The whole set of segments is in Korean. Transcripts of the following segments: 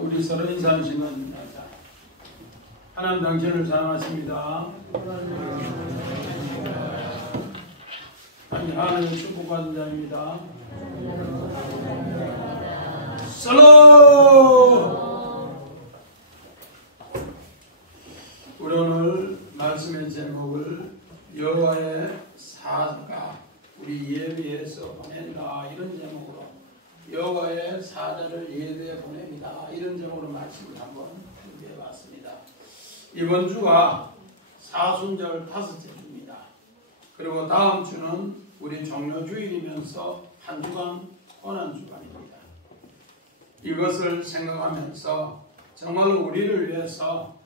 우리 서로 인사하는 시간입니다. 하나님 당신을 사랑하십니다. 하나님의 축복받은 자입니다. 솔로! 우리 오늘 말씀의 제목을 여호와의 사자가 우리 예배에서 보낸다 이런 제목으로 여호와의 사자를 예배에 보냅니다 이런 제목으로 말씀을 한번 준비해 봤습니다. 이번 주가 사순절 5제입니다. 그리고 다음 주는 우리 종료주일이면서 한 주간 고난주간입니다. 이것을 생각하면서 정말로 우리를 위해서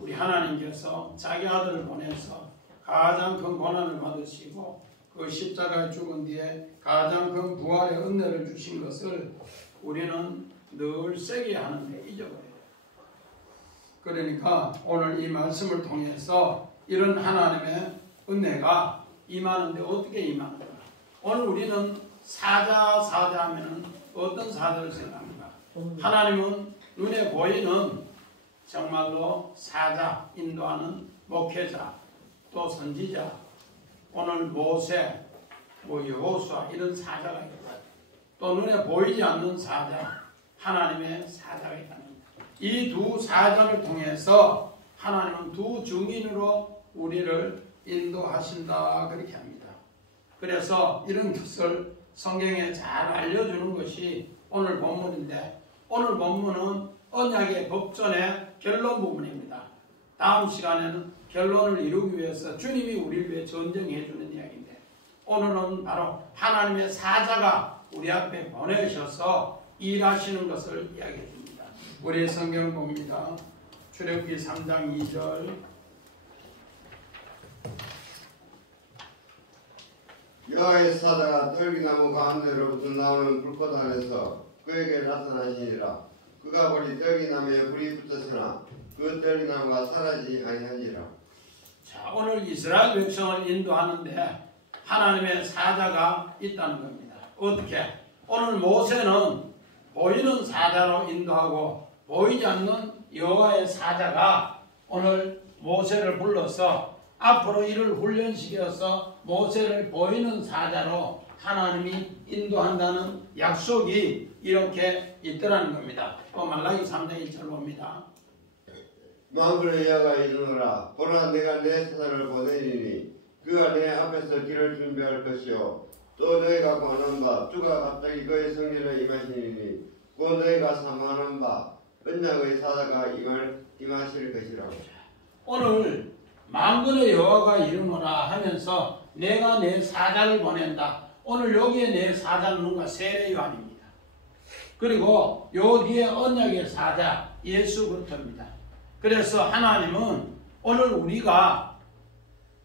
우리 하나님께서 자기 아들을 보내서 가장 큰 고난을 받으시고 그 십자가에 죽은 뒤에 가장 큰 부활의 은혜를 주신 것을 우리는 늘 세게 하는데 잊어버려요. 그러니까 오늘 이 말씀을 통해서 이런 하나님의 은혜가 임하는데 어떻게 임하는가? 오늘 우리는 사자 하면 어떤 사자를 생각합니까? 하나님은 눈에 보이는 정말로 사자, 인도하는 목회자, 또 선지자, 오늘 모세, 여호수아 이런 사자가 있다. 또 눈에 보이지 않는 사자, 하나님의 사자가 있다. 이 두 사자를 통해서 하나님은 두 증인으로 우리를 인도하신다 그렇게 합니다. 그래서 이런 것을 성경에 잘 알려주는 것이 오늘 본문인데 오늘 본문은 언약의 법전의 결론 부분입니다. 다음 시간에는 결론을 이루기 위해서 주님이 우리를 위해 전쟁해 주는 이야기인데 오늘은 바로 하나님의 사자가 우리 앞에 보내셔서 일하시는 것을 이야기해 줍니다. 우리 성경 봅니다. 출애굽기 3장 2절 여호와의 사자가 떨기나무 가운데로부터 나오는 불꽃 안에서 그에게 나타나시니라. 그가 보니 떨기나무에 불이 붙었으나 그 떨기나무가 사라지지 아니하니라. 자, 오늘 이스라엘 백성을 인도하는데 하나님의 사자가 있다는 겁니다. 어떻게? 오늘 모세는 보이는 사자로 인도하고 보이지 않는 여호와의 사자가 오늘 모세를 불러서 앞으로 이를 훈련시켜서 모세를 보이는 사자로 하나님이 인도한다는 약속이 이렇게 있더라는 겁니다. 또 말라기 3장 1절 봅니다. 만군의 여호와가 이르노라. 보라, 내가 내 사자를 보내리니 그가 내 앞에서 길을 준비할 것이요 또 너희가 구하는 바 주가 갑자기 그의 성전에 임하시리니 곧 너희가 사모하는 바 언약의 사자가 임하실 것이라. 오늘 만군의 여호와가 이르노라 하면서 내가 내 사자를 보낸다. 오늘 여기에 내 사자는 누가? 세례 요한입니다. 그리고 요 뒤에 언약의 사자 예수 그리스도입니다. 그래서 하나님은 오늘 우리가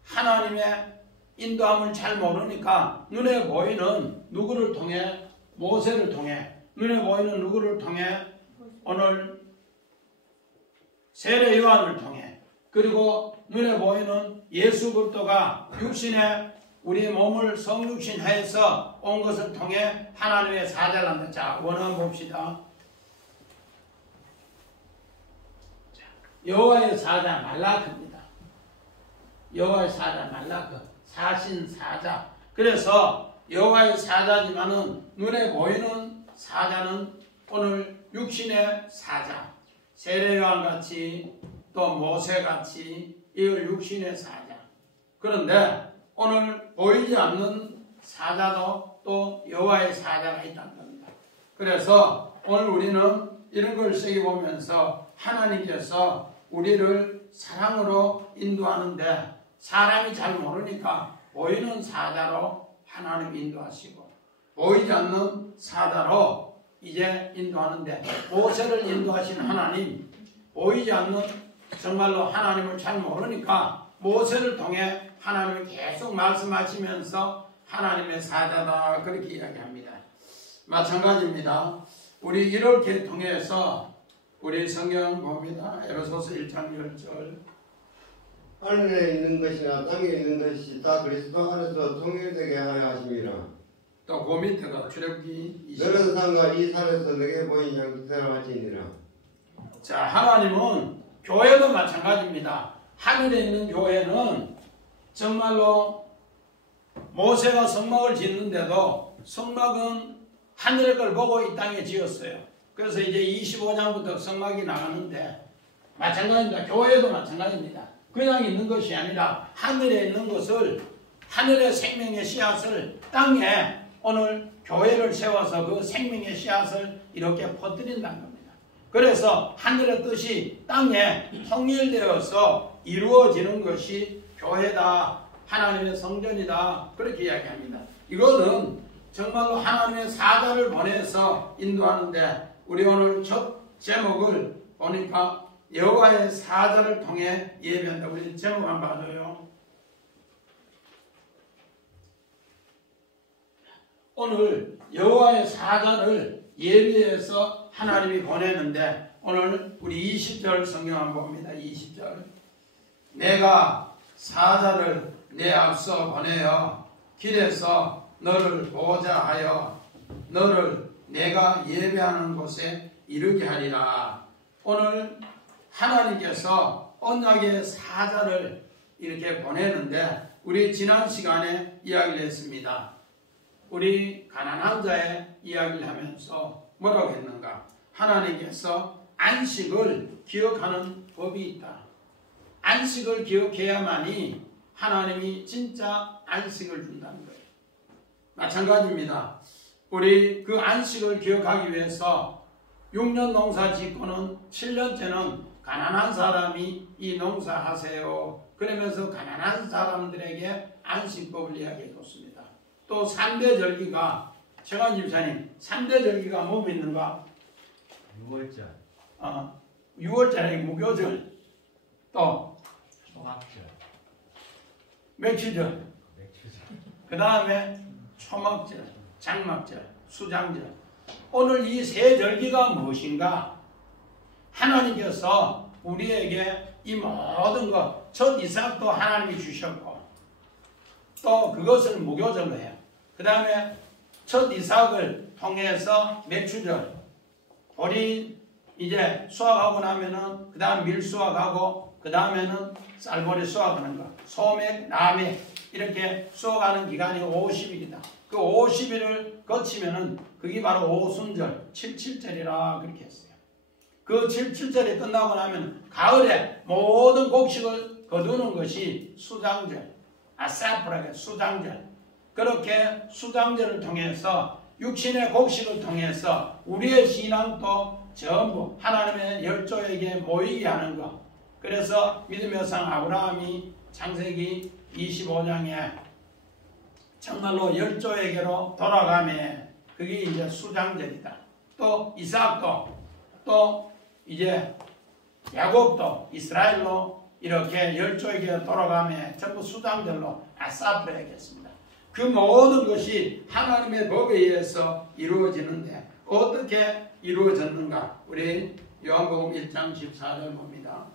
하나님의 인도함을 잘 모르니까 눈에 보이는 누구를 통해? 모세를 통해. 눈에 보이는 누구를 통해? 오늘 세례 요한을 통해. 그리고 눈에 보이는 예수 그리스도가 육신에 우리 몸을 성육신하여서 온 것을 통해 하나님의 사자를 한다. 자, 원한 봅시다. 여호와의 사자 말라크입니다. 여호와의 사자 말라크, 사신 사자. 그래서 여호와의 사자지만은 눈에 보이는 사자는 오늘 육신의 사자, 세례요한 같이 또 모세 같이 이걸 육신의 사자. 그런데 오늘 보이지 않는 사자도 또 여호와의 사자가 있다는 겁니다. 그래서 오늘 우리는 이런 걸 세게 보면서 하나님께서 우리를 사랑으로 인도하는데 사람이 잘 모르니까 보이는 사자로 하나님 인도하시고 보이지 않는 사자로 이제 인도하는데 모세를 인도하신 하나님 보이지 않는 정말로 하나님을 잘 모르니까 모세를 통해 하나님을 계속 말씀하시면서 하나님의 사자다 그렇게 이야기합니다. 마찬가지입니다. 우리 이렇게 통해서 우리 성경 봅니다. 에베소서 1장 10절 하늘에 있는 것이나 땅에 있는 것이 다 그리스도 안에서 통일되게 하려 하심이라. 또 그 밑에가 출애굽기 20장 너는 산과 이 산에서 내게 보인 양떼와 같이니라. 자, 하나님은 교회도 마찬가지입니다. 하늘에 있는 교회는 정말로 모세가 성막을 짓는데도 성막은 하늘의 걸 보고 이 땅에 지었어요. 그래서 이제 25장부터 성막이 나가는데 마찬가지입니다. 교회도 마찬가지입니다. 그냥 있는 것이 아니라 하늘에 있는 것을, 하늘의 생명의 씨앗을 땅에 오늘 교회를 세워서 그 생명의 씨앗을 이렇게 퍼뜨린다는 겁니다. 그래서 하늘의 뜻이 땅에 통일되어서 이루어지는 것이 교회다, 하나님의 성전이다, 그렇게 이야기합니다. 이거는 정말로 하나님의 사자를 보내서 인도하는데, 우리 오늘 첫 제목을 보니까 여호와의 사자를 통해 예배한다. 우리 제목 한번 봐줘요. 오늘 여호와의 사자를 예비해서 하나님이 보내는데, 오늘 우리 20절 성경 한번 봅니다. 20절. 내가 사자를 내 앞서 보내어 길에서 너를 보자 하여 너를 내가 예배하는 곳에 이르게 하리라. 오늘 하나님께서 언약의 사자를 이렇게 보내는데, 우리 지난 시간에 이야기를 했습니다. 우리 가난한 자의 이야기를 하면서 뭐라고 했는가? 하나님께서 안식을 기억하는 법이 있다. 안식을 기억해야만이 하나님이 진짜 안식을 준다는 거예요. 마찬가지입니다. 우리 그 안식을 기억하기 위해서 6년 농사 짓고는 7년째는 가난한 사람이 이 농사 하세요. 그러면서 가난한 사람들에게 안식법을 이야기해 줬습니다. 또 3대 절기가, 최관 집사님, 3대 절기가 뭐 있는가? 6월절, 6월절에 무교절, 또 소각절, 맥주절, 맥주절, 그 다음에 초막절, 장막절, 수장절. 오늘 이 세 절기가 무엇인가? 하나님께서 우리에게 이 모든 것, 첫 이삭도 하나님이 주셨고, 또 그것을 무교절로 해요. 그 다음에 첫 이삭을 통해서 맥주절, 우리 이제 수확하고 나면은 그 다음 밀수확하고 그 다음에는 쌀보리 수확하는 거, 소맥, 남맥 이렇게 수확하는 기간이 50일이다. 그 50일을 거치면은 그게 바로 오순절, 77절이라 그렇게 했어요. 그 77절이 끝나고 나면 가을에 모든 곡식을 거두는 것이 수장절, 아사프라게 수장절. 그렇게 수장절을 통해서 육신의 곡식을 통해서 우리의 신앙도 전부 하나님의 열조에게 모이게 하는 것. 그래서 믿음의 상 아브라함이 창세기 25장에 정말로 열조에게로 돌아가며 그게 이제 수장절이다. 또 이삭도, 또 이제 야곱도 이스라엘로 이렇게 열조에게 돌아가며 전부 수장절로 아사프라게 했습니다. 그 모든 것이 하나님의 법에 의해서 이루어지는데 어떻게 이루어졌는가? 우리 요한복음 1장 14절 봅니다.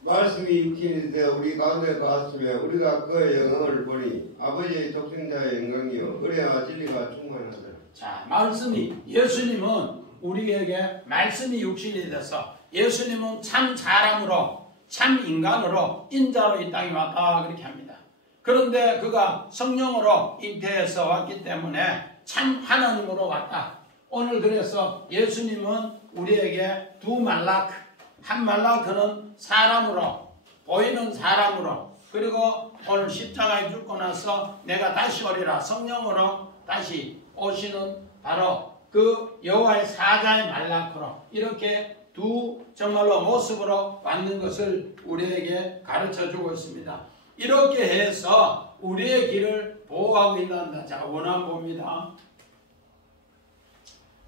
말씀이 육신이 되어 우리 가운데 가았으며 우리가 그의 영광을 보니 아버지의 독생자의 영광이요 은혜와 진리가 충만하더라. 자, 말씀이, 예수님은 우리에게 말씀이 육신이 돼서 예수님은 참 사람으로, 참 인간으로, 인자로 이 땅에 왔다 그렇게 합니다. 그런데 그가 성령으로 잉태해서 왔기 때문에 참 하나님으로 왔다. 오늘 그래서 예수님은 우리에게 두 말라크, 한 말라크는 사람으로, 보이는 사람으로, 그리고 오늘 십자가에 죽고 나서 내가 다시 오리라 성령으로 다시 오시는 바로 그 여호와의 사자의 말라크로 이렇게 두 정말로 모습으로 왔는 것을 우리에게 가르쳐주고 있습니다. 이렇게 해서 우리의 길을 보호하고 있단다. 자, 원한 봅니다.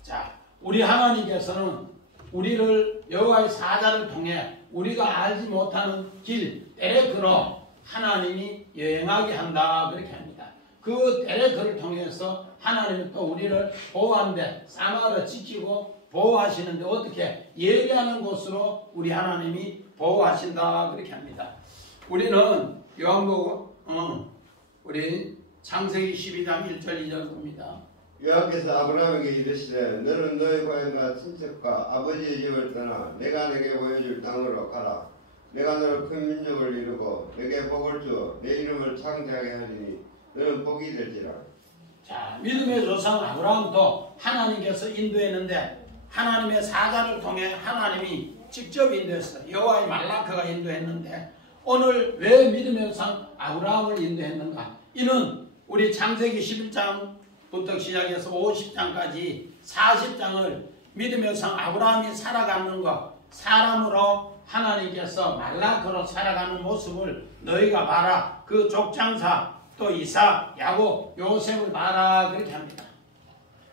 자, 우리 하나님께서는 우리를 여호와의 사자를 통해 우리가 알지 못하는 길, 데레크로 하나님이 여행하게 한다 그렇게 합니다. 그 데레크를 통해서 하나님이 또 우리를 보호하는데 사마를 지키고 보호하시는데 어떻게 예배하는 곳으로 우리 하나님이 보호하신다 그렇게 합니다. 우리는 요한복음 우리 창세기 12장 1절 2절 봅니다. 여호와께서 아브라함에게 이르시되 너는 너희 고향과 친척과 아버지의 집을 떠나 내가 내게 보여줄 땅으로 가라. 내가 너를 큰 민족을 이루고 내게 복을 주어 내 이름을 창대하게 하리니 너는 복이 될지라. 자, 믿음의 조상 아브라함도 하나님께서 인도했는데 하나님의 사자를 통해 하나님이 직접 인도했어요. 여호와의 말라크가 인도했는데 오늘 왜 믿음의 조상 아브라함을 인도했는가? 이는 우리 창세기 11장부터 시작해서 50장까지 40장을 믿음의 조상 아브라함이 살아가는 것, 사람으로 하나님께서 말라크로 살아가는 모습을 너희가 봐라. 그 족장사 또 이삭, 야곱, 요셉을 봐라 그렇게 합니다.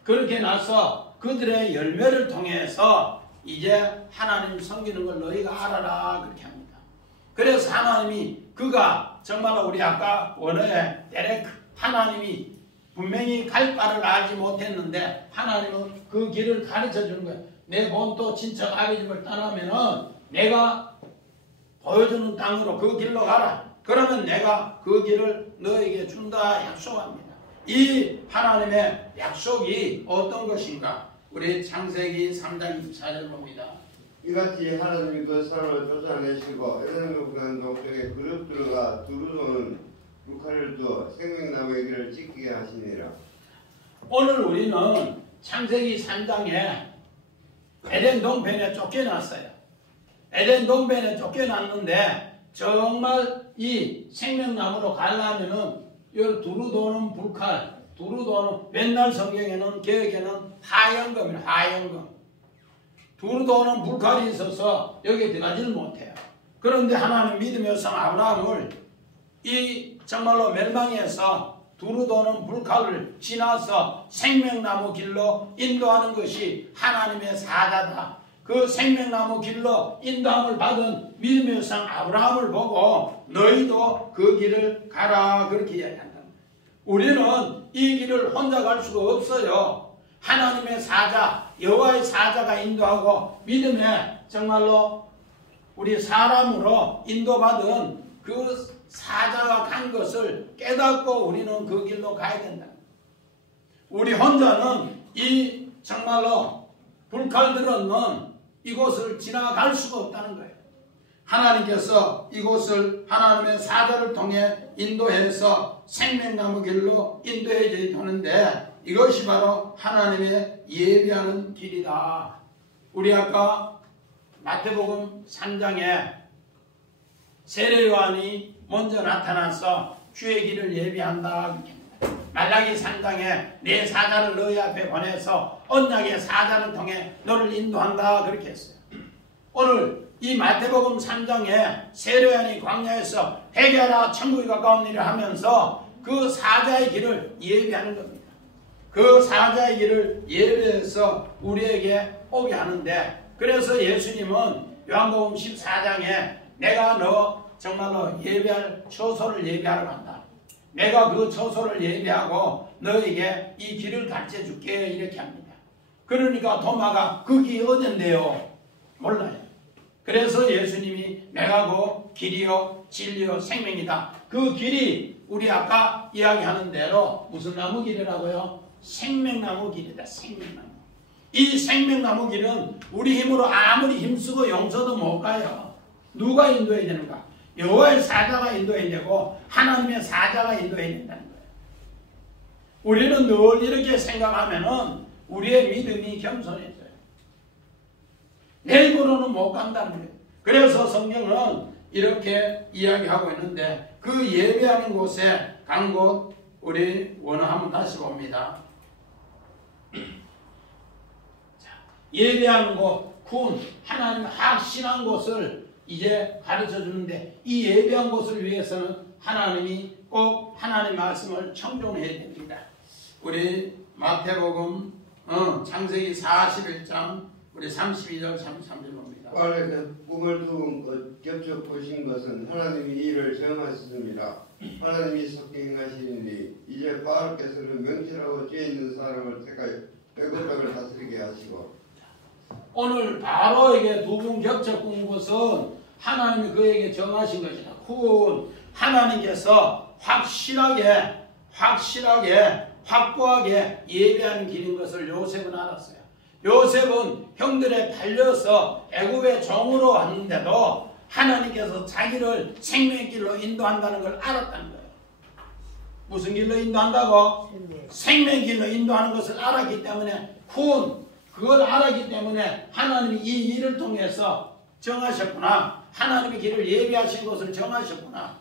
그렇게 나서 그들의 열매를 통해서 이제 하나님 섬기는 걸 너희가 알아라 그렇게 합니다. 그래서 하나님이 그가 정말로 우리 아까 원어의 데레크 하나님이 분명히 갈 바를 알지 못했는데 하나님은 그 길을 가르쳐 주는 거예요. 내 본토 친척 아비집을 떠나면은 내가 보여주는 땅으로 그 길로 가라. 그러면 내가 그 길을 너에게 준다 약속합니다. 이 하나님의 약속이 어떤 것인가? 우리 창세기 3장 24절 봅니다. 이같이 하나님이 그 사람을 쫓아내시고 에덴 간 동쪽에 그룹 들어가 두루도는 불칼을 두어 생명나무의 길을 지키게 하시니라. 오늘 우리는 창세기 3장에 에덴 동편에 쫓겨났어요. 에덴 동편에 쫓겨났는데 정말 이 생명나무로 가려면은 이 두루도는 불칼, 두루도는 맨날 성경에는 개혁에는 화영금이에요. 화영금. 두루도는 불칼이 있어서 여기에 들어가지를 못해요. 그런데 하나님 믿음의 성 아브라함을 이 정말로 멸망해서 두루도는 불칼을 지나서 생명나무 길로 인도하는 것이 하나님의 사자다. 그 생명나무 길로 인도함을 받은 믿음의 성 아브라함을 보고 너희도 그 길을 가라 그렇게 이야기한다. 우리는 이 길을 혼자 갈 수가 없어요. 하나님의 사자, 여호와의 사자가 인도하고 믿음의 정말로 우리 사람으로 인도받은 그 사자가 간 것을 깨닫고 우리는 그 길로 가야 된다. 우리 혼자는 이 정말로 불칼 들었는 이곳을 지나갈 수가 없다는 거예요. 하나님께서 이곳을 하나님의 사자를 통해 인도해서 생명나무 길로 인도해 주는데 이것이 바로 하나님의 예비하는 길이다. 우리 아까 마태복음 3장에 세례 요한이 먼저 나타나서 주의 길을 예비한다. 말라기 3장에 내 사자를 너희 앞에 보내서 언약의 사자를 통해 너를 인도한다 그렇게 했어요. 오늘 이 마태복음 3장에 세례 요한이 광야에서 회개하라 천국이 가까운 일을 하면서 그 사자의 길을 예비하는 겁니다. 그 사자의 길을 예비해서 우리에게 오게 하는데 그래서 예수님은 요한복음 14장에 내가 너 정말로 예배할 처소를 예비하러 간다. 내가 그 처소를 예비하고 너에게 이 길을 가르쳐 줄게 이렇게 합니다. 그러니까 도마가 그 길이 어딘데요? 몰라요. 그래서 예수님이 내가 그 길이요 진리요 생명이다. 그 길이 우리 아까 이야기하는 대로 무슨 나무 길이라고요? 생명나무 길이다. 생명나무. 이 생명나무 길은 우리 힘으로 아무리 힘쓰고 용서도 못 가요. 누가 인도해야 되는가? 여호와의 사자가 인도해야 되고 하나님의 사자가 인도해야 된다는 거예요. 우리는 늘 이렇게 생각하면은 우리의 믿음이 겸손해져요. 내 힘으로는 못 간다는 거예요. 그래서 성경은 이렇게 이야기하고 있는데 그 예배하는 곳에 간 곳 우리 원어 한번 다시 봅니다. 예배하는 곳, 군, 하나님 확신한 곳을 이제 가르쳐 주는데 이 예배한 곳을 위해서는 하나님이 꼭 하나님 말씀을 청종해야 됩니다. 우리 마태복음 창세기 41장 우리 32절 33절 봅니다. 아래서 꿈을 두은 것 겹쳐 보신 것은 하나님이 이를 정하셨습니다. 하나님이 속히 행하시니 이제 바알께서는 명철하고 죄 있는 사람을 택하여 애굽 땅을 다스리게 하시고 오늘 바로에게 두 분 겹쳐 꾼 것은 하나님이 그에게 정하신 것이다. 군 하나님께서 확실하게 확고하게 예비하는 길인 것을 요셉은 알았어요. 요셉은 형들에 팔려서 애굽의 종으로 왔는데도 하나님께서 자기를 생명길로 인도한다는 걸 알았다는 거예요. 무슨 길로 인도한다고? 생명길로 인도하는 것을 알았기 때문에 그걸 알았기 때문에 하나님이 이 일을 통해서 정하셨구나. 하나님의 길을 예비하신 것을 정하셨구나.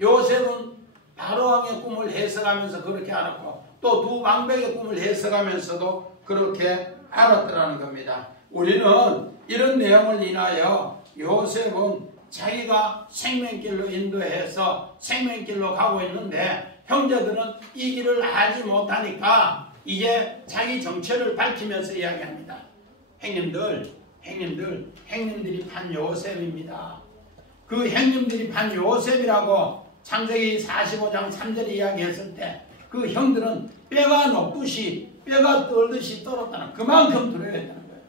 요셉은 바로왕의 꿈을 해석하면서 그렇게 알았고 또 두 방백의 꿈을 해석하면서도 그렇게 알았더라는 겁니다. 우리는 이런 내용을 인하여 요셉은 자기가 생명길로 인도해서 생명길로 가고 있는데 형제들은 이 길을 알지 못하니까 이제 자기 정체를 밝히면서 이야기합니다. 형님들이 판 요셉입니다. 그 형님들이 판 요셉이라고 창세기 45장 3절에 이야기했을 때 그 형들은 뼈가 녹듯이 뼈가 떨듯이 떨었다는 그만큼 두려워했다는 거예요.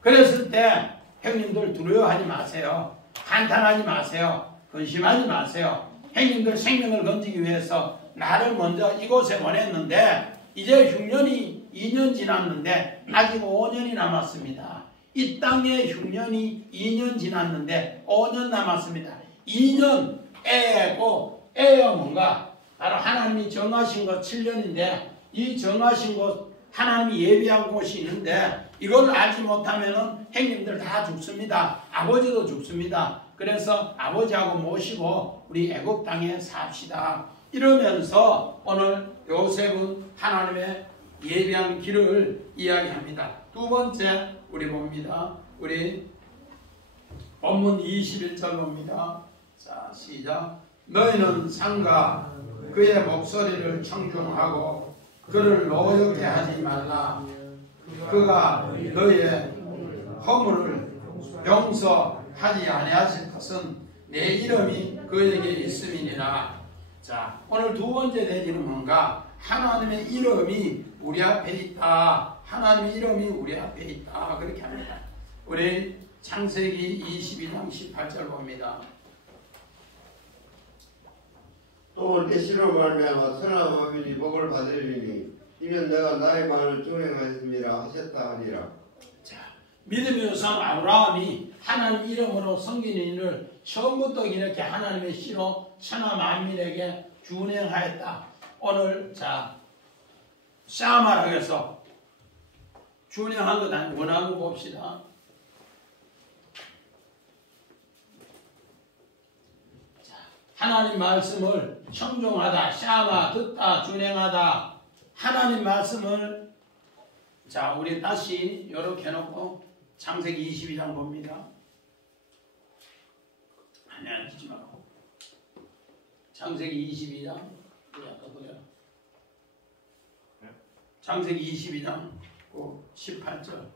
그랬을 때 형님들 두려워하지 마세요. 한탄하지 마세요. 근심하지 마세요. 형님들 생명을 건지기 위해서 나를 먼저 이곳에 보냈는데 이제 흉년이 2년 지났는데 아직 5년이 남았습니다. 이 땅의 흉년이 2년 지났는데 5년 남았습니다. 2년 애고 애가 뭔가? 바로 하나님이 정하신 것 7년인데 이 정하신 곳 하나님이 예비한 곳이 있는데 이걸 알지 못하면은 형님들 다 죽습니다. 아버지도 죽습니다. 그래서 아버지하고 모시고 우리 애굽 땅에 삽시다. 이러면서 오늘 요셉은 하나님의 예비한 길을 이야기합니다. 두 번째 우리 봅니다. 우리 본문 21절 봅니다. 자, 시작. 너희는 상가 그의 목소리를 청중하고 그를 노엽게 하지 말라. 그가 너희의 허물을 용서하지 아니하실 것은 내 이름이 그에게 있음이니라. 자, 오늘 두 번째 내지는 뭔가? 하나님의 이름이 우리 앞에 있다. 하나님의 이름이 우리 앞에 있다. 그렇게 합니다. 우리 창세기 22장 18절 봅니다. 또 계시로 말미암아 선한 법인이 복을 받으리니 이는 내가 나의 말을 준행하였습니다 하셨다 하리라. 자, 믿음의 조상 아브라함이 하나님 이름으로 섬기는 일을 처음부터 이렇게 하나님의 씨로 천하 만민에게 준행하였다. 오늘 자 샤마라고 해서 준행한 것 아니고 원하고 봅시다. 하나님 말씀을 청종하다, 샤마, 듣다, 준행하다. 하나님 말씀을 자 우리 다시 이렇게 해놓고 창세기 22장 봅니다. 앉히지 말고 창세기 22장 아까 그래요. 창세기 22장 18절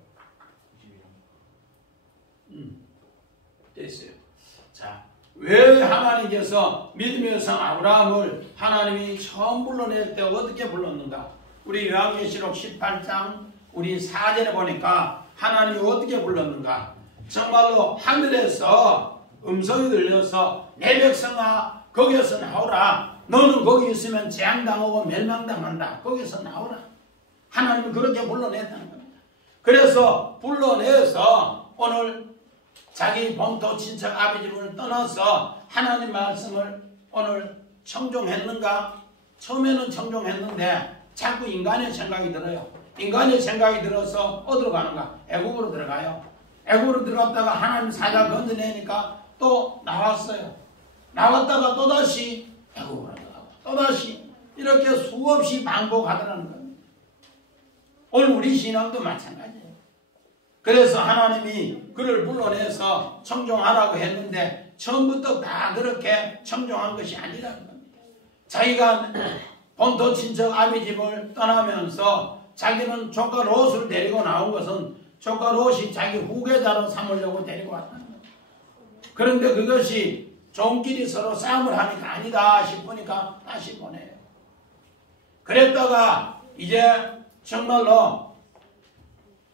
됐어요. 자. 왜 하나님께서 믿음의 성 아브라함을 하나님이 처음 불러낼 때 어떻게 불렀는가? 우리 요한계시록 18장 우리 4절에 보니까 하나님이 어떻게 불렀는가? 정말로 하늘에서 음성이 들려서 내 백성아 거기에서 나오라. 너는 거기 있으면 재앙당하고 멸망당한다. 거기서 나오라. 하나님은 그렇게 불러냈다는 겁니다. 그래서 불러내서 오늘 자기 본토 친척 아버지를 떠나서 하나님 말씀을 오늘 청종했는가? 처음에는 청종했는데 자꾸 인간의 생각이 들어요. 인간의 생각이 들어서 어디로 가는가? 애굽으로 들어가요. 애굽으로 들어갔다가 하나님 사자 건져내니까 또 나왔어요. 나왔다가 또다시 애굽으로 들어가고 또다시 이렇게 수없이 반복하더라는 겁니다. 오늘 우리 신앙도 마찬가지예요. 그래서 하나님이 그를 불러내서 청종하라고 했는데 처음부터 다 그렇게 청종한 것이 아니라는 겁니다. 자기가 본토 친척 아비 집을 떠나면서 자기는 조카 롯을 데리고 나온 것은 조카 롯이 자기 후계자로 삼으려고 데리고 왔다는 겁니다. 그런데 그것이 종끼리 서로 싸움을 하니까 아니다 싶으니까 다시 보내요. 그랬다가 이제 정말로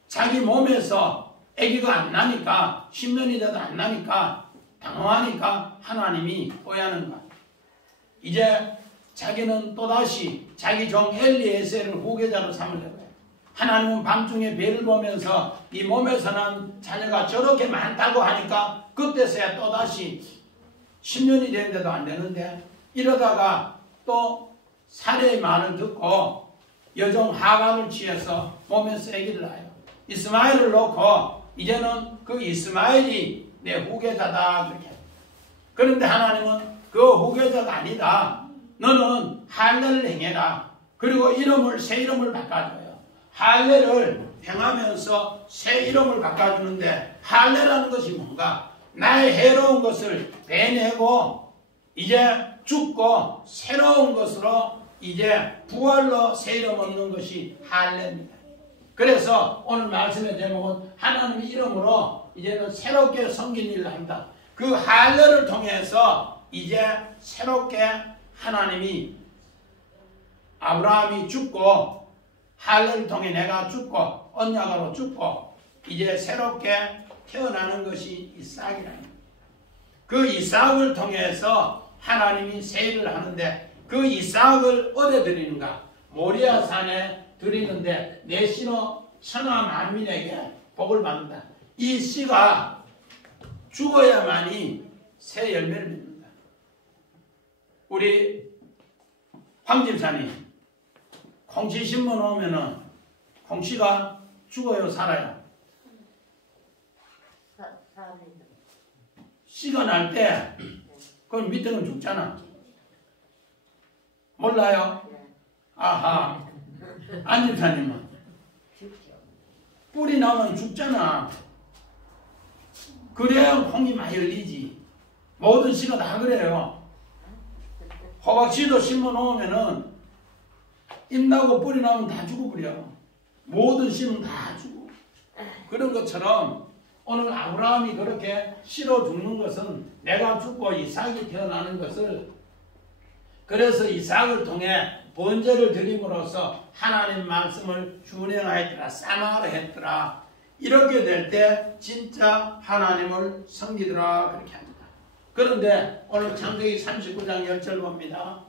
자기 몸에서 아기가 안 나니까 10년이 돼도 안 나니까 당황하니까 하나님이 오해하는 거야. 이제 자기는 또다시 자기 종 엘리에셀을 후계자로 삼으려고 해요. 하나님은 밤중에 별을 보면서 이 몸에서 난 자녀가 저렇게 많다고 하니까 그때서야 또다시 10년이 됐는데도 안 되는데, 이러다가 또 사례의 말을 듣고 여종 하간을 취해서 몸에서 아기를 낳아요. 이스마엘을 놓고 이제는 그 이스마엘이 내 후계자다 그렇게. 그런데 하나님은 그 후계자가 아니다. 너는 할례를 행해라. 그리고 이름을 새 이름을 바꿔줘요. 할례를 행하면서 새 이름을 바꿔주는데, 할례라는 것이 뭔가? 나의 해로운 것을 배내고 이제 죽고 새로운 것으로 이제 부활로 새 이름 얻는 것이 할례입니다. 그래서 오늘 말씀의 제목은 하나님의 이름으로 이제는 새롭게 섬긴 일을 한다. 그 할례를 통해서 이제 새롭게 하나님이 아브라함이 죽고 할례를 통해 내가 죽고 언약으로 죽고 이제 새롭게 태어나는 것이 이삭이라는 거예요. 그 이삭을 통해서 하나님이 새 일을 하는데, 그 이삭을 어디 드리는가? 모리아산에 드리는데 내 씨로 천하 만민에게 복을 받는다. 이 씨가 죽어야만이 새 열매를 맺는다. 우리 황 집사님 콩씨 신문 오면은 콩씨가 죽어요, 살아요? 씨가 날 때 그럼 밑에는 죽잖아. 몰라요? 아하. 안 집사님은 뿌리 나오면 죽잖아. 그래야 콩이 많이 열리지. 모든 씨가 다 그래요. 호박씨도 심어 놓으면은 잎 나고 뿌리 나오면 다 죽어버려. 모든 씨는 다 죽어. 그런 것처럼 오늘 아브라함이 그렇게 씨로 죽는 것은 내가 죽고 이삭이 태어나는 것을, 그래서 이삭을 통해 번제를 드림으로써 하나님 말씀을 준행하였더라, 사마를 했더라. 이렇게 될 때 진짜 하나님을 섬기더라 그렇게 합니다. 그런데 오늘 창세기 39장 10절 봅니다.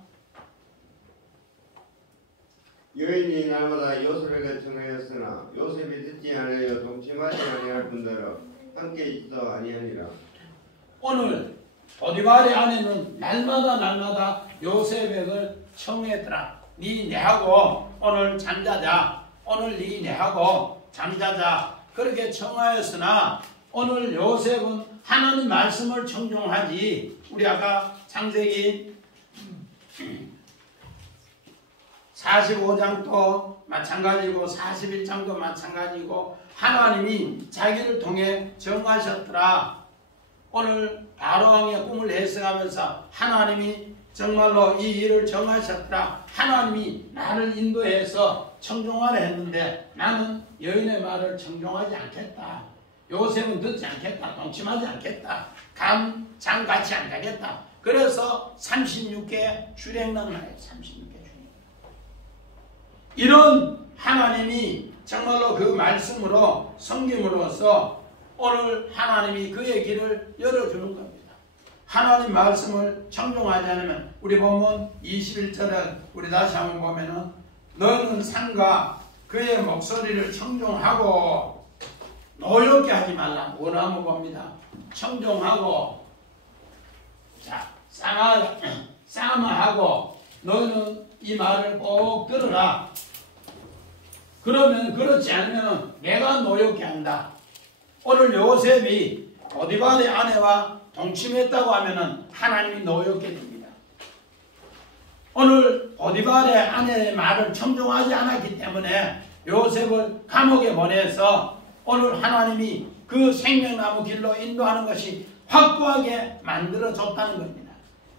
여인이 날마다 요셉에게 청하였으나 요셉이 듣지 아니하여 동침하지 아니할 뿐더러 함께 있어 아니하니라. 오늘 보디발의 아내는 날마다 요셉에게 청했더라. 네 내하고 오늘 잠자자. 오늘 네 내하고 잠자자. 그렇게 청하였으나 오늘 요셉은 하나님 말씀을 청종하지. 우리 아까 창세기 45장도 마찬가지고 41장도 마찬가지고 하나님이 자기를 통해 정하셨더라. 오늘 바로왕의 꿈을 해석하면서 하나님이 정말로 이 일을 정하셨더라. 하나님이 나를 인도해서 청종하라 했는데 나는 여인의 말을 청종하지 않겠다. 요셉은 듣지 않겠다. 동침하지 않겠다. 장 같이 안 가겠다. 그래서 36개 출행난 말이에요. 36개 출행. 이런 하나님이 정말로 그 말씀으로 섬김으로써 오늘 하나님이 그의 길을 열어주는 겁니다. 하나님 말씀을 청종하지 않으면 우리 본문 21절에 우리 다시 한번 보면은 너는 산과 그의 목소리를 청종하고 노엽게 하지 말라. 뭐라고 봅니다. 청종하고 자 싸마하고 너는 이 말을 꼭 들으라. 그러면 그렇지 않으면 내가 노엽게 한다. 오늘 요셉이 보디발의 아내와 동침했다고 하면은 하나님이 노엽게 됩니다. 오늘 보디발의 아내의 말을 청종하지 않았기 때문에 요셉을 감옥에 보내서 오늘 하나님이 그 생명나무 길로 인도하는 것이 확고하게 만들어졌다는 겁니다.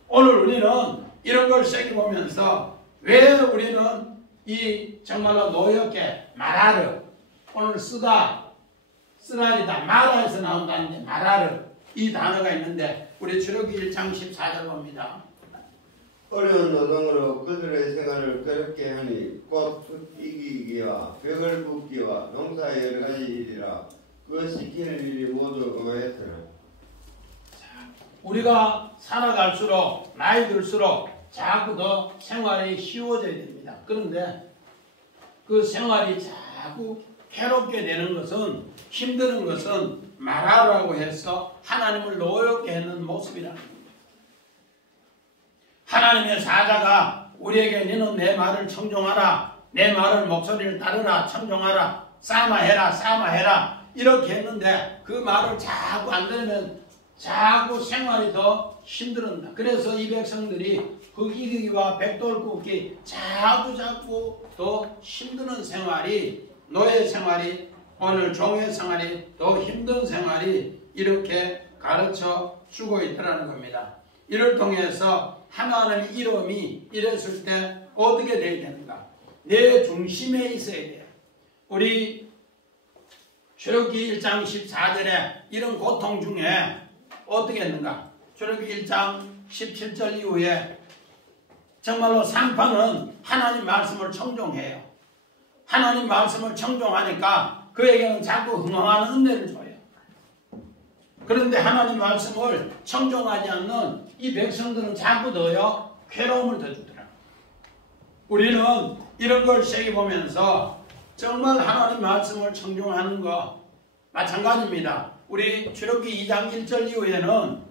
오늘 우리는 이런 걸 새겨보면서 왜 우리는 이 정말로 노엽게 말하를 오늘 쓰라리다 말아에서 나온다는데 말하를 이 단어가 있는데 우리 출애굽기 1장 14절 봅니다. 어려운 노동으로 그들의 생활을 괴롭게 하니 곧 이기기와 벽을 굽기와 농사의 여러 가지 일이라 그 시키는 일이 모두 엄하였더라. 우리가 살아갈수록 나이 들수록 자꾸 더 생활이 쉬워져야 됩니다. 그런데 그 생활이 자꾸 괴롭게 되는 것은, 힘드는 것은 말하라고 해서 하나님을 노엽게 하는 모습이라는 겁니다. 하나님의 사자가 우리에게 너는 내 말을 청종하라, 내 말을 목소리를 따르라, 청종하라, 싸마해라, 싸마해라 이렇게 했는데 그 말을 자꾸 안 들으면 자꾸 생활이 더 힘들었다. 그래서 이 백성들이 흑이기와 백돌굽기 자꾸 더 힘드는 생활이, 노예 생활이, 오늘 종의 생활이, 더 힘든 생활이 이렇게 가르쳐 주고 있더라는 겁니다. 이를 통해서 하나님의 이름이 이랬을 때 어떻게 되어야 되는가? 내 중심에 있어야 돼요. 우리 출애굽기 1장 14절에 이런 고통 중에 어떻게 했는가? 출애굽기 1장 17절 이후에 정말로 상판은 하나님 말씀을 청종해요. 하나님 말씀을 청종하니까 그에게는 자꾸 흥황하는 은혜를 줘요. 그런데 하나님 말씀을 청종하지 않는 이 백성들은 자꾸 더요 괴로움을 더 주더라. 우리는 이런 걸 새겨보면서 정말 하나님 말씀을 청종하는 거 마찬가지입니다. 우리 출애굽기 2장 1절 이후에는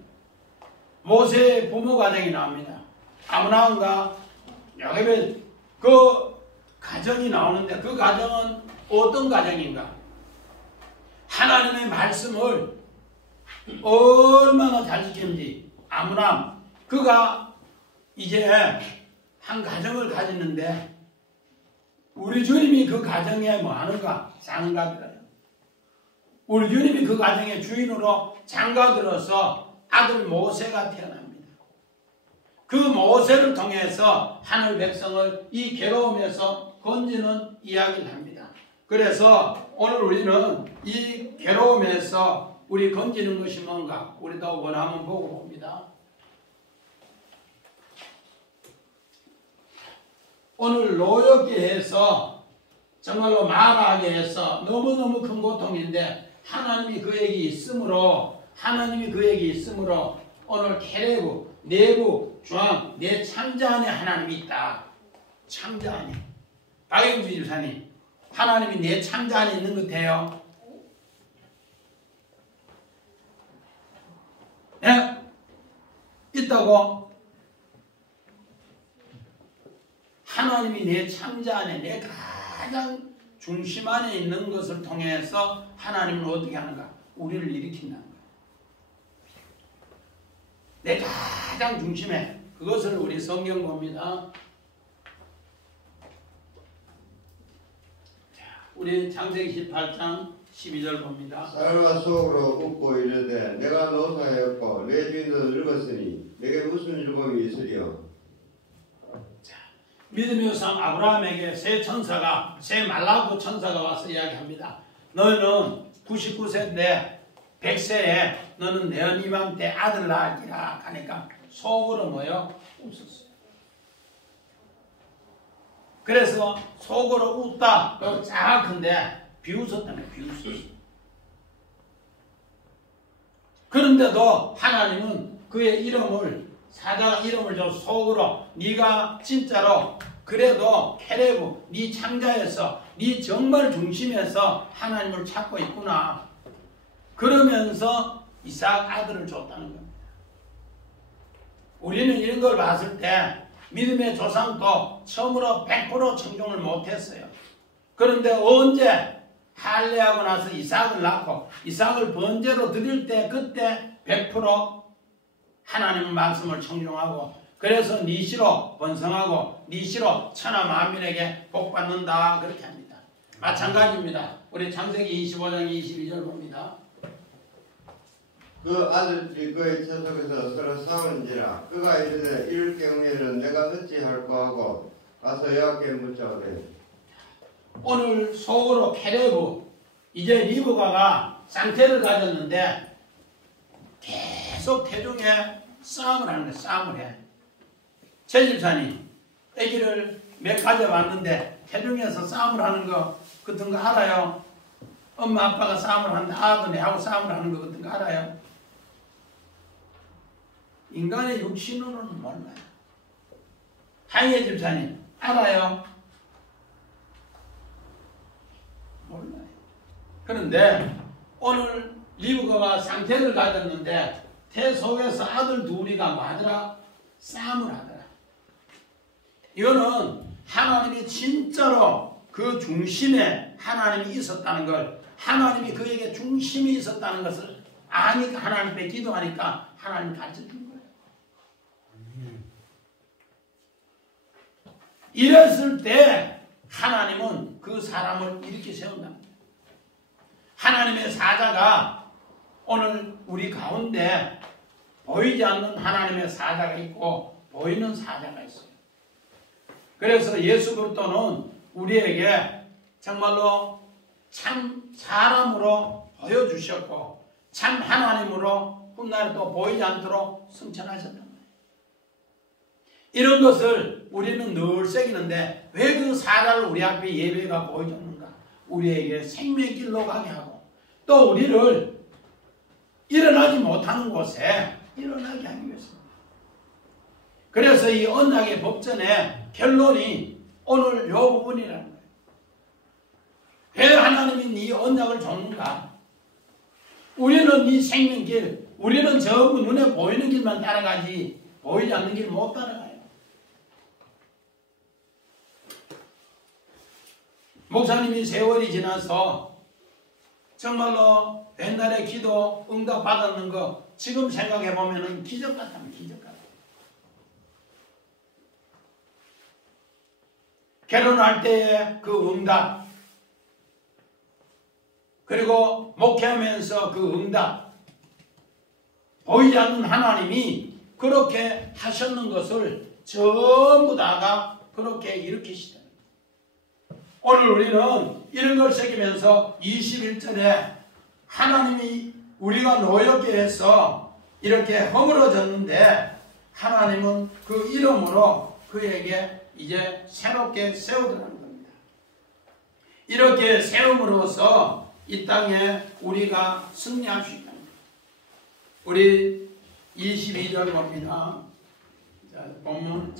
모세의 부모 가정이 나옵니다. 아므람과 여깄 그 가정이 나오는데 그 가정은 어떤 가정인가? 하나님의 말씀을 얼마나 잘 지켰는지. 아므람 그가 이제 한 가정을 가지는데 우리 주님이 그 가정에 뭐 하는가? 장가들어요. 우리 주님이 그 가정의 주인으로 장가들어서 아들 모세가 태어납니다. 그 모세를 통해서 하늘 백성을 이 괴로움에서 건지는 이야기를 합니다. 그래서 오늘 우리는 이 괴로움에서 우리 건지는 것이 뭔가 우리도 원하면 보고 봅니다. 오늘 노엽게 해서 정말로 말하게 해서 너무너무 큰 고통인데 하나님이 그에게 있으므로 오늘 케레브, 내부, 중앙, 내 창자 안에 하나님이 있다. 창자 안에. 박영주 집사님, 하나님이 내 창자 안에 있는 것 같아요? 네? 있다고? 하나님이 내 창자 안에, 내 가장 중심 안에 있는 것을 통해서 하나님은 어떻게 하는가? 우리를 일으킨다는 거예요. 내 가장 중심에, 그것을 우리 성경 봅니다. 우리 창세기 18장 12절 봅니다. 쌀과 속으로 웃고 이르되 내가 노사하였고 내 주인도 늙었으니 내게 무슨 즐거움이 있으리요. 믿음의 상 아브라함에게 새 말라고 천사가 와서 이야기합니다. 너는 99세인데 100세에 너는 내년 이맘때 아들 낳으리라 하니까 속으로 뭐요? 웃었어요. 그래서 속으로 웃다. 작은데 비웃었다며 비웃었어요. 그런데도 하나님은 그의 이름을, 사자가 이름을 줘 속으로 네가 진짜로 그래도 케레브 네 창자에서 네 정말 중심에서 하나님을 찾고 있구나. 그러면서 이삭 아들을 줬다는 겁니다. 우리는 이런 걸 봤을 때 믿음의 조상도 처음으로 100% 청종을 못했어요. 그런데 언제 할례하고 나서 이삭을 낳고 이삭을 번제로 드릴 때 그때 100% 하나님 말씀을 청종하고 그래서 니시로 번성하고 니시로 천하 만민에게 복받는다 그렇게 합니다. 마찬가지입니다. 우리 창세기 25장 22절 봅니다. 그 아들들이 그의 처 속에서 서로 싸운지라 그가 이르되 이럴 경우에는 내가 어찌할꼬 하고 가서 여호와께 묻자오되. 오늘 속으로 케레브 이제 리브가가 상태를 가졌는데 계속 태중에 싸움을 하는 거예요. 싸움을 해. 최집사님 아기를 몇 가져왔는데 태중에서 싸움을 하는 거 같은 거 알아요? 엄마 아빠가 싸움을 하는데 아도 내하고 싸움을 하는 거 같은 거 알아요? 인간의 육신으로는 몰라요. 하이에 집사님 알아요? 몰라요. 그런데 오늘 리브가가 상태를 가졌는데 태 속에서 아들 둘이가 뭐하더라? 싸움을 하더라. 이거는 하나님이 진짜로 그 중심에 하나님이 있었다는 걸, 하나님이 그에게 중심이 있었다는 것을 아니까 하나님께 기도하니까 하나님 가르쳐준 거예요. 이랬을 때 하나님은 그 사람을 이렇게 세운다. 하나님의 사자가 오늘 우리 가운데 보이지 않는 하나님의 사자가 있고 보이는 사자가 있어요. 그래서 예수 그리스도는 우리에게 정말로 참 사람으로 보여주셨고 참 하나님으로 훗날 또 보이지 않도록 승천하셨단 말이에요. 이런 것을 우리는 늘 새기는데 왜 그 사자를 우리 앞에 예배가 보여줬는가? 우리에게 생명길로 가게 하고 또 우리를 일어나지 못하는 곳에 일어나게 하기 위해서입니다. 그래서 이 언약의 법전의 결론이 오늘 이 부분이라는 거예요. 왜 하나님이 이 언약을 줬는가? 우리는 이 생명길, 우리는 전부 눈에 보이는 길만 따라가지 보이지 않는 길 못 따라가요. 목사님이 세월이 지나서 정말로 옛날에 기도 응답 받았는 거 지금 생각해 보면은 기적 같다면 기적 같아요. 결혼할 때의 그 응답, 그리고 목회하면서 그 응답, 보이지 않는 하나님이 그렇게 하셨는 것을 전부 다가 그렇게 일으키시다. 오늘 우리는 이런 걸 새기면서 21절에 하나님이 우리가 노엽게 해서 이렇게 허물어졌는데 하나님은 그 이름으로 그에게 이제 새롭게 세우더라는 겁니다. 이렇게 세움으로써 이 땅에 우리가 승리할 수 있다. 우리 22절 봅니다. 자, 본문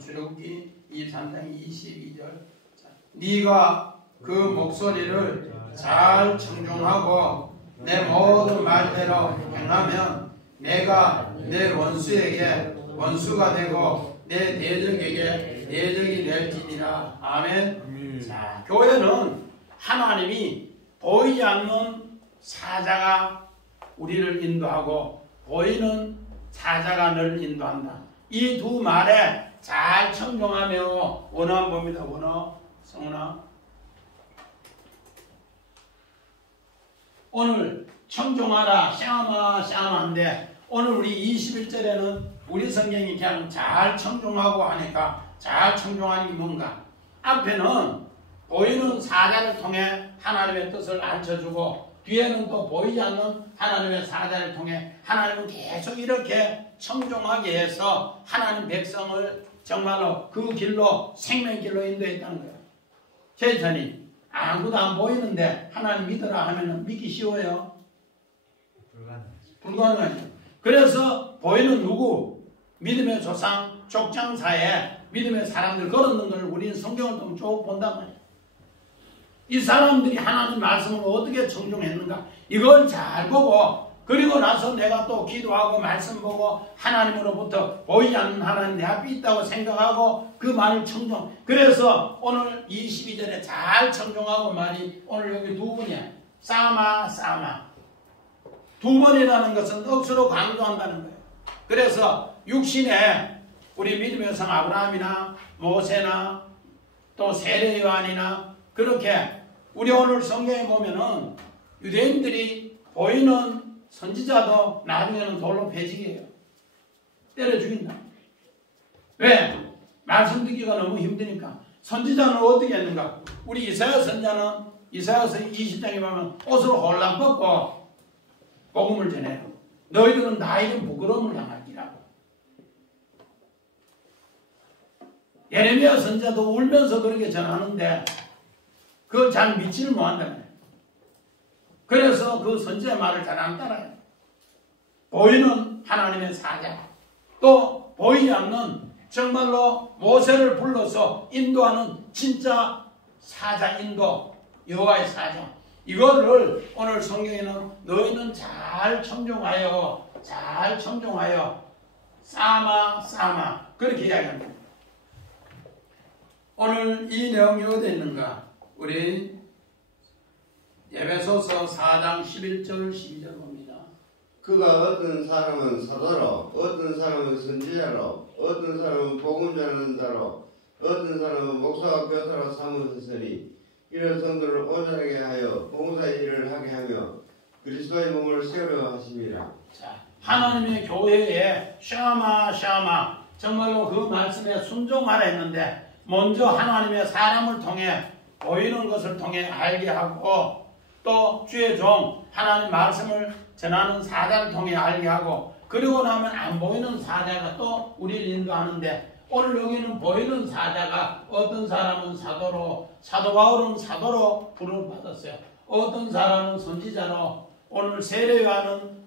출애굽기 23장 22절. 네가 그 목소리를 잘 청중하고 내 모든 말대로 행하면 내가 내 원수에게 원수가 되고 내 대적에게 대적이 될지니라. 아멘. 자, 교회는 하나님이 보이지 않는 사자가 우리를 인도하고 보이는 사자가 늘 인도한다. 이 두 말에 잘 청중하며 원어 봅니다. 원어 성훈아, 오늘 청중하라 샤마인데 오늘 우리 21절에는 우리 성경이 그냥 잘 청중하고 하니까 잘 청중하는 게 뭔가? 앞에는 보이는 사자를 통해 하나님의 뜻을 알려주고 뒤에는 또 보이지 않는 하나님의 사자를 통해 하나님은 계속 이렇게 청중하게 해서 하나님 백성을 정말로 그 길로 생명길로 인도했다는 거예요. 제자님 아무도 안 보이는데 하나님 믿어라 하면 믿기 쉬워요? 불가능하죠. 그래서 보이는 누구? 믿음의 조상 족장사에 믿음의 사람들 걸었는 걸 우리는 성경을 좀 쭉 본단 말이에요. 이 사람들이 하나님 말씀을 어떻게 청중했는가 이걸 잘 보고 그리고 나서 내가 또 기도하고 말씀 보고 하나님으로부터 보이지 않는 하나님 내 앞에 있다고 생각하고 그 말을 청중. 그래서 오늘 22절에 잘 청중하고 말이 오늘 여기 두 분이야. 싸마 두 번이라는 것은 억수로 강조한다는 거예요. 그래서 육신에 우리 믿음의 성 아브라함이나 모세나 또 세례 요한이나 그렇게 우리 오늘 성경에 보면은 유대인들이 보이는 선지자도 나중에는 돌로 배지게요. 때려 죽인다. 왜? 말씀 듣기가 너무 힘드니까. 선지자는 어떻게 했는가? 우리 이사야 선지자는 이사야서 20장에 보면 옷을 홀랑 벗고 복음을 전해요. 너희들은 나 이름 부끄러움을 당할기라고. 예레미야 선지자도 울면서 그렇게 전하는데 그걸 잘 믿지를 못한다며. 그래서 그 선지자의 말을 잘 안 따라요. 보이는 하나님의 사자, 또 보이지 않는 정말로 모세를 불러서 인도하는 진짜 사자 인도, 여호와의 사자. 이거를 오늘 성경에는 너희는 잘 청종하여 싸마 그렇게 이야기합니다. 오늘 이 내용이 어디 있는가? 우리 에베소서 4장 11절 12절 봅니다. 그가 어떤 사람은 사도로, 어떤 사람은 선지자로, 어떤 사람은 복음 전하는 자로, 어떤 사람은 목사와 교사로 삼으셨으니 이런 성도를 온전하게 하여 봉사의 일을 하게 하며 그리스도의 몸을 세우려 하십니다. 자, 하나님의 교회에 샤마 정말로 그 말씀에 순종하라 했는데 먼저 하나님의 사람을 통해 보이는 것을 통해 알게 하고 또 주의 종 하나님 말씀을 전하는 사자를 통해 알게 하고 그리고 나면 안 보이는 사자가 또 우리를 인도하는데 오늘 여기는 보이는 사자가 어떤 사람은 사도로 사도 바울은 사도로 부름을 받았어요. 어떤 사람은 선지자로 오늘 세례요한은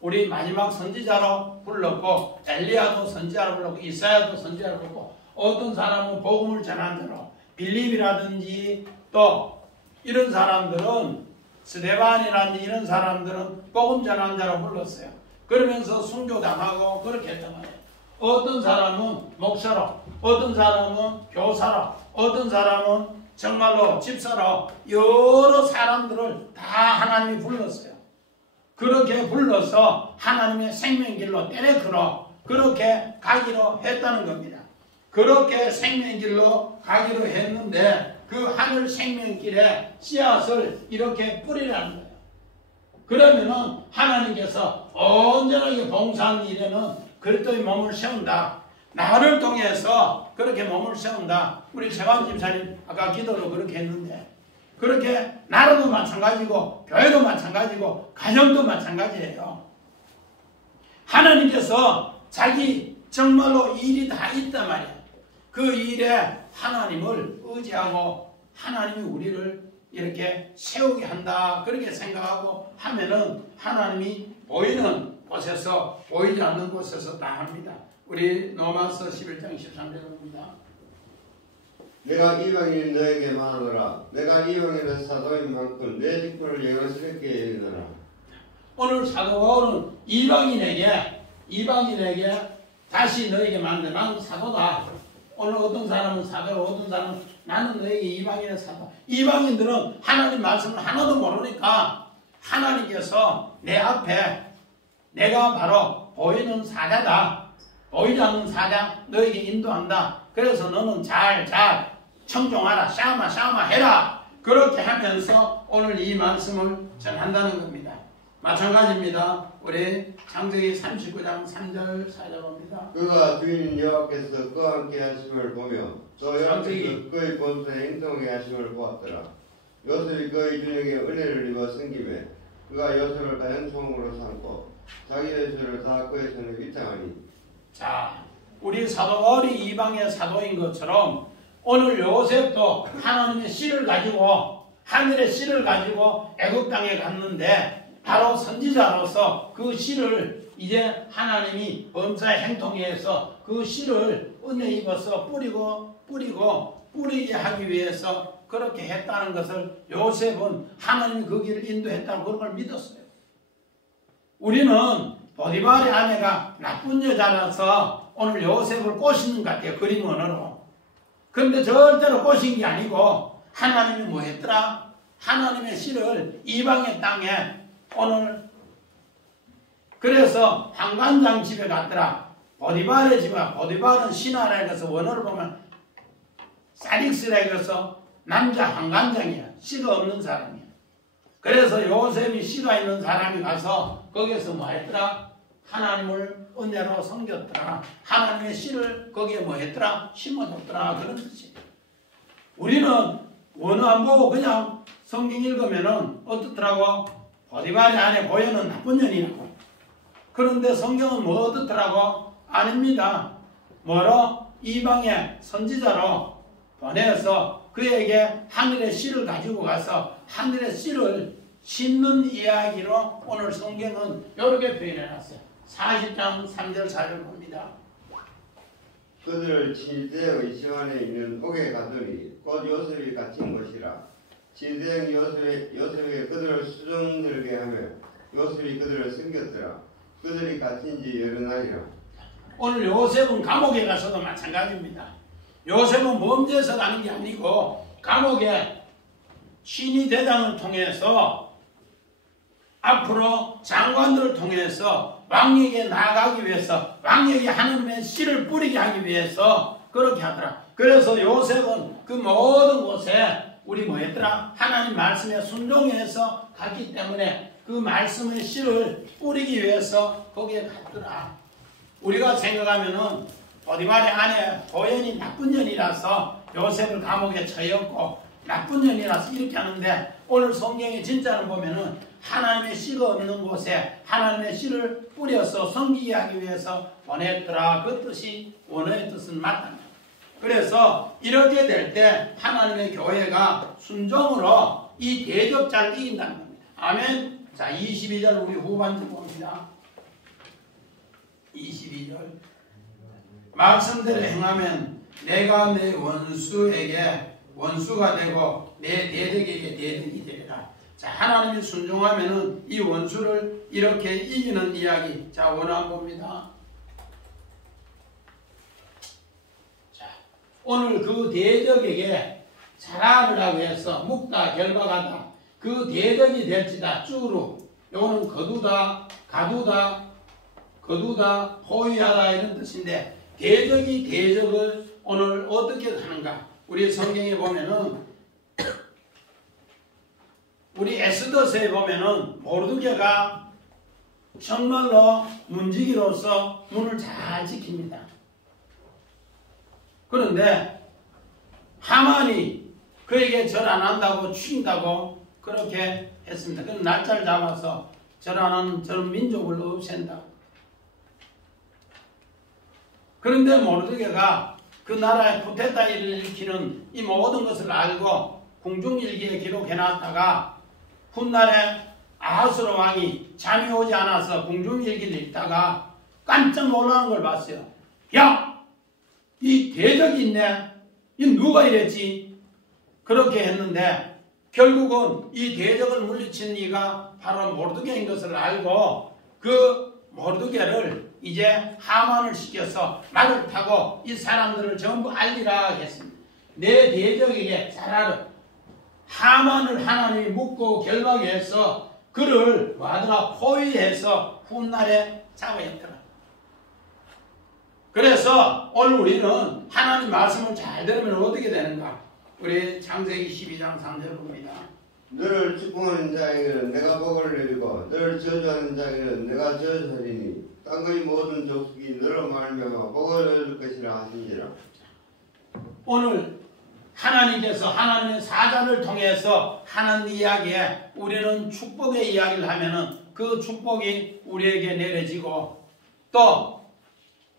우리 마지막 선지자로 불렀고 엘리야도 선지자로 불렀고 이사야도 선지자로 불렀고 어떤 사람은 복음을 전한 자로 빌립이라든지 또 이런 사람들은 스데반이라든지 이런 사람들은 복음 전한 자로 불렀어요. 그러면서 순교당하고 그렇게 했단 말이에요. 어떤 사람은 목사로, 어떤 사람은 교사로, 어떤 사람은 정말로 집사로 여러 사람들을 다 하나님이 불렀어요. 그렇게 불러서 하나님의 생명길로 때려들어 그렇게 가기로 했다는 겁니다. 그렇게 생명길로 가기로 했는데 그 하늘 생명길에 씨앗을 이렇게 뿌리라는 거예요. 그러면은 하나님께서 온전하게 봉사하는 일에는 그리스도의 몸을 세운다. 나를 통해서 그렇게 몸을 세운다. 우리 최관 집사님 아까 기도로 그렇게 했는데 그렇게 나라도 마찬가지고 교회도 마찬가지고 가정도 마찬가지예요. 하나님께서 자기 정말로 일이 다 있단 말이에요. 그 일에 하나님을 의지하고 하나님이 우리를 이렇게 세우게 한다. 그렇게 생각하고 하면은 하나님이 보이는 곳에서 보이지 않는 곳에서 다 합니다. 우리 로마서 11장 13절입니다. 내가 이방인 너에게 말하노라. 내가 이방인의 사도인 만큼 내 직분을 영광스럽게 여기노라. 오늘 사도 바울은 이방인에게 다시 너에게 말하는데 나는 사도다. 오늘 어떤 사람은 사도로 어떤 사람은 나는 너에게 이방인의 사도. 이방인들은 하나님 말씀을 하나도 모르니까 하나님께서 내 앞에 내가 바로 보이는 사자다. 보이지 않는 사자 너에게 인도한다. 그래서 너는 잘 청종하라. 샤마 해라. 그렇게 하면서 오늘 이 말씀을 전한다는 겁니다. 마찬가지입니다. 우리 창세기 39장 3절 4절입니다. 그가 주인 여호와께서 그와 함께 하심을 보며 또 여호와께서 그의 본토에 행동하게 하심을 보았더라. 요셉이 그의 준에게 은혜를 입어 생기매 그가 요셉을 다연 총으로 삼고 자기 요셉을 다 그의 손에 위탁하니. 자, 우리 사도 바울이 이방의 사도인 것처럼 오늘 요셉도 하나님의 씨를 가지고 하늘의 씨를 가지고 애굽 땅에 갔는데 바로 선지자로서 그 씨를 이제 하나님이 범사의 행통에 의해서 그 씨를 은혜 입어서 뿌리게 하기 위해서 그렇게 했다는 것을 요셉은 하나님이 그 길을 인도했다고 그런 걸 믿었어요. 우리는 보디발의 아내가 나쁜 여자라서 오늘 요셉을 꼬시는 것 같아요. 그림원으로. 그런데 절대로 꼬신 게 아니고 하나님이 뭐 했더라? 하나님의 씨를 이방의 땅에 오늘 그래서 황관장 집에 갔더라. 보디발의 집에 보디발은 신하라 해서 원어를 보면 사릭스라 해서 남자 황관장이야. 씨가 없는 사람이야. 그래서 요셉이 씨가 있는 사람이 가서 거기에서 뭐 했더라? 하나님을 은혜로 섬겼더라. 하나님의 씨를 거기에 뭐 했더라? 심어줬더라. 그런 뜻이에요. 우리는 원어 안 보고 그냥 성경 읽으면은 어떻더라고? 보디발의 아내 보여는 나쁜 년이라고. 그런데 성경은 뭐 어떻더라고? 아닙니다. 뭐로? 이방의 선지자로 보내서 그에게 하늘의 씨를 가지고 가서 하늘의 씨를 심는 이야기로 오늘 성경은 이렇게 표현해놨어요. 40장 3절 4절 봅니다. 그들을 친대의 시간에 있는 옥에 가두니 곧 요셉이 갇힌 것이라. 친대의 요셉이 그들을 수종들게 하며 요셉이 그들을 숨겼더라. 그들이 갇힌 지 여러 날이라. 오늘 요셉은 감옥에 가서도 마찬가지입니다. 요셉은 범죄에서 가는 게 아니고 감옥에 신이 대장을 통해서 앞으로 장관들을 통해서 왕에게 나아가기 위해서 왕에게 하나님의 씨를 뿌리게 하기 위해서 그렇게 하더라. 그래서 요셉은 그 모든 곳에 우리 뭐였더라? 하나님 말씀에 순종해서 갔기 때문에 그 말씀의 씨를 뿌리기 위해서 거기에 갔더라. 우리가 생각하면은 보디발의 아내 보현이 나쁜 년이라서 요셉을 감옥에 처했고 나쁜 년이라서 이렇게 하는데 오늘 성경에 진짜를 보면은 하나님의 씨가 없는 곳에 하나님의 씨를 뿌려서 섬기게 하기 위해서 보냈더라. 그 뜻이 원어의 뜻은 맞다. 그래서 이렇게 될 때 하나님의 교회가 순종으로 이 대적자를 이긴다는 겁니다. 아멘. 자, 22절 우리 후반절 봅니다. 22절 말씀대로 행하면 내가 내 원수에게 원수가 되고 내 대적에게 대적이 되리라. 자, 하나님이 순종하면은 이 원수를 이렇게 이기는 이야기. 자, 원한 봅니다. 자, 오늘 그 대적에게 잘하느라고 해서 묵다 결박하다. 그 대적이 될지다 쭈루. 요거는 거두다, 가두다, 거두다, 포위하다 이런 뜻인데 대적이 대적을 오늘 어떻게 하는가? 우리 성경에 보면은 우리 에스더서에 보면은 모르드게가 정말로 문지기로서 문을 잘 지킵니다. 그런데 하만이 그에게 절 안 한다고 죽인다고 그렇게 했습니다. 그럼 날짜를 잡아서 절 안 하는 저런 민족을 없앤다. 그런데 모르드게가 그 나라의 쿠데타 일을 일으키는 이 모든 것을 알고 궁중일기에 기록해놨다가 훗날에 아하스로 왕이 잠이 오지 않아서 궁중일기를 읽다가 깜짝 놀라는 걸 봤어요. 야! 이 대적이 있네? 이 누가 이랬지? 그렇게 했는데 결국은 이 대적을 물리친 이가 바로 모르드게인 것을 알고 그 모르드게를 이제 하만을 시켜서 말을 타고 이 사람들을 전부 알리라 했습니다. 내 대적에게 잘하라. 하만을 하나님이 묶고 결박해서 그를 뭐하더라 포위해서 훗날에 잡아했더라. 그래서 오늘 우리는 하나님 말씀을 잘 들으면 어떻게 되는가? 우리 창세기 12장 3절 봅니다. 너를 축복하는 자에게는 내가 복을 내리고 너를 저주하는 자에게는 내가 저주하리니 땅의 모든 족속이 너로 말미암아 복을 얻을 것이라 하시니라. 오늘 하나님께서 하나님의 사자를 통해서 하는 이야기에 우리는 축복의 이야기를 하면은 그 축복이 우리에게 내려지고 또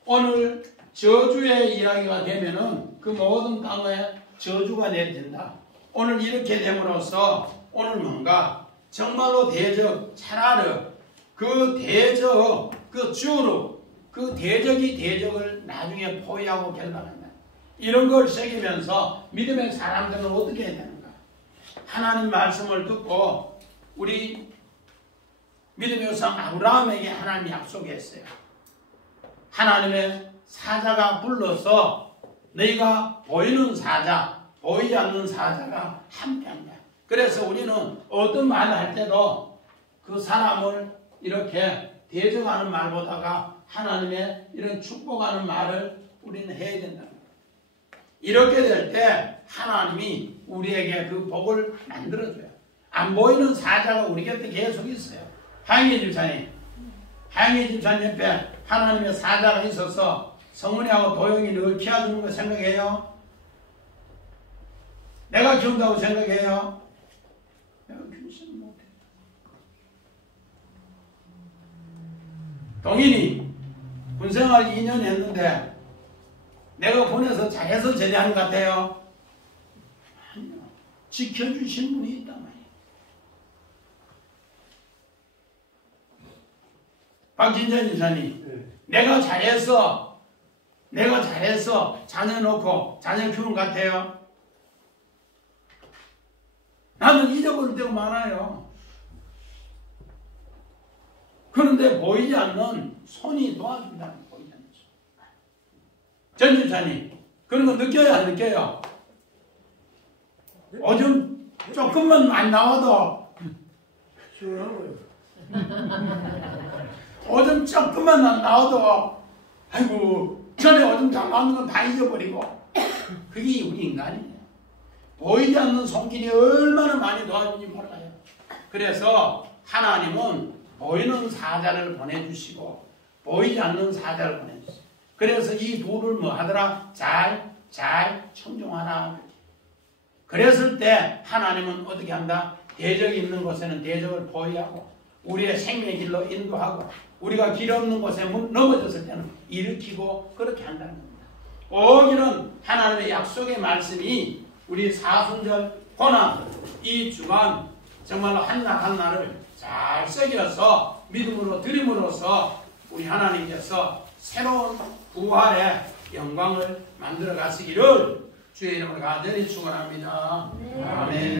오늘 저주의 이야기가 되면은 그 모든 땅에 저주가 내려진다. 오늘 이렇게 됨으로써 오늘 뭔가 정말로 대적 차라르 그 대적 그 주로 그 대적이 대적을 나중에 포위하고 결박한다. 이런 걸 새기면서 믿음의 사람들은 어떻게 해야 되는가? 하나님 말씀을 듣고 우리 믿음의 성 아브라함에게 하나님이 약속했어요. 하나님의 사자가 불러서 너희가 보이는 사자, 보이지 않는 사자가 함께한다. 그래서 우리는 어떤 말을 할 때도 그 사람을 이렇게 대적하는 말보다가 하나님의 이런 축복하는 말을 우리는 해야 된다. 이렇게 될 때 하나님이 우리에게 그 복을 만들어줘요. 안 보이는 사자가 우리 곁에 계속 있어요. 하영희 집사님, 하영희 집사님 옆에 하나님의 사자가 있어서 성은이하고 도영이 늘 키워주는 거 생각해요? 내가 키운다고 생각해요? 내가 키우지는 못해. 동인이 군생활 2년 했는데 내가 보내서 잘해서 제대하는 것 같아요? 아니요. 지켜주신 분이 있단 말이에요. 박진전 이사님, 내가 잘해서 내가 잘해서 자녀 놓고 자녀 키우는 것 같아요? 나는 잊어버릴 때가 많아요. 그런데 보이지 않는 손이 도와준다는 거 보이지 않는 손. 전 집사님, 그런 거 느껴요, 안 느껴요? 오줌 조금만 안 나와도 시원하고요. 오줌 조금만 안 나와도 아이고 전에 오줌 다 나오는 건 다 잊어버리고. 그게 우리 인간이에요. 보이지 않는 손길이 얼마나 많이 도와주는지 몰라요. 그래서 하나님은 보이는 사자를 보내주시고 보이지 않는 사자를 보내주시고, 그래서 이 둘을 뭐 하더라? 잘 청종하라. 그랬을 때 하나님은 어떻게 한다? 대적이 있는 곳에는 대적을 포위하고 우리의 생명의 길로 인도하고 우리가 길 없는 곳에 넘어졌을 때는 일으키고 그렇게 한다는 겁니다. 꼭 이런 하나님의 약속의 말씀이 우리 사순절 고난 이 주간 정말로 한날 한날을 잘 새겨서 믿음으로 드림으로써 우리 하나님께서 새로운 부활의 영광을 만들어 가시기를 주의 이름으로 간절히 축원합니다. 아멘.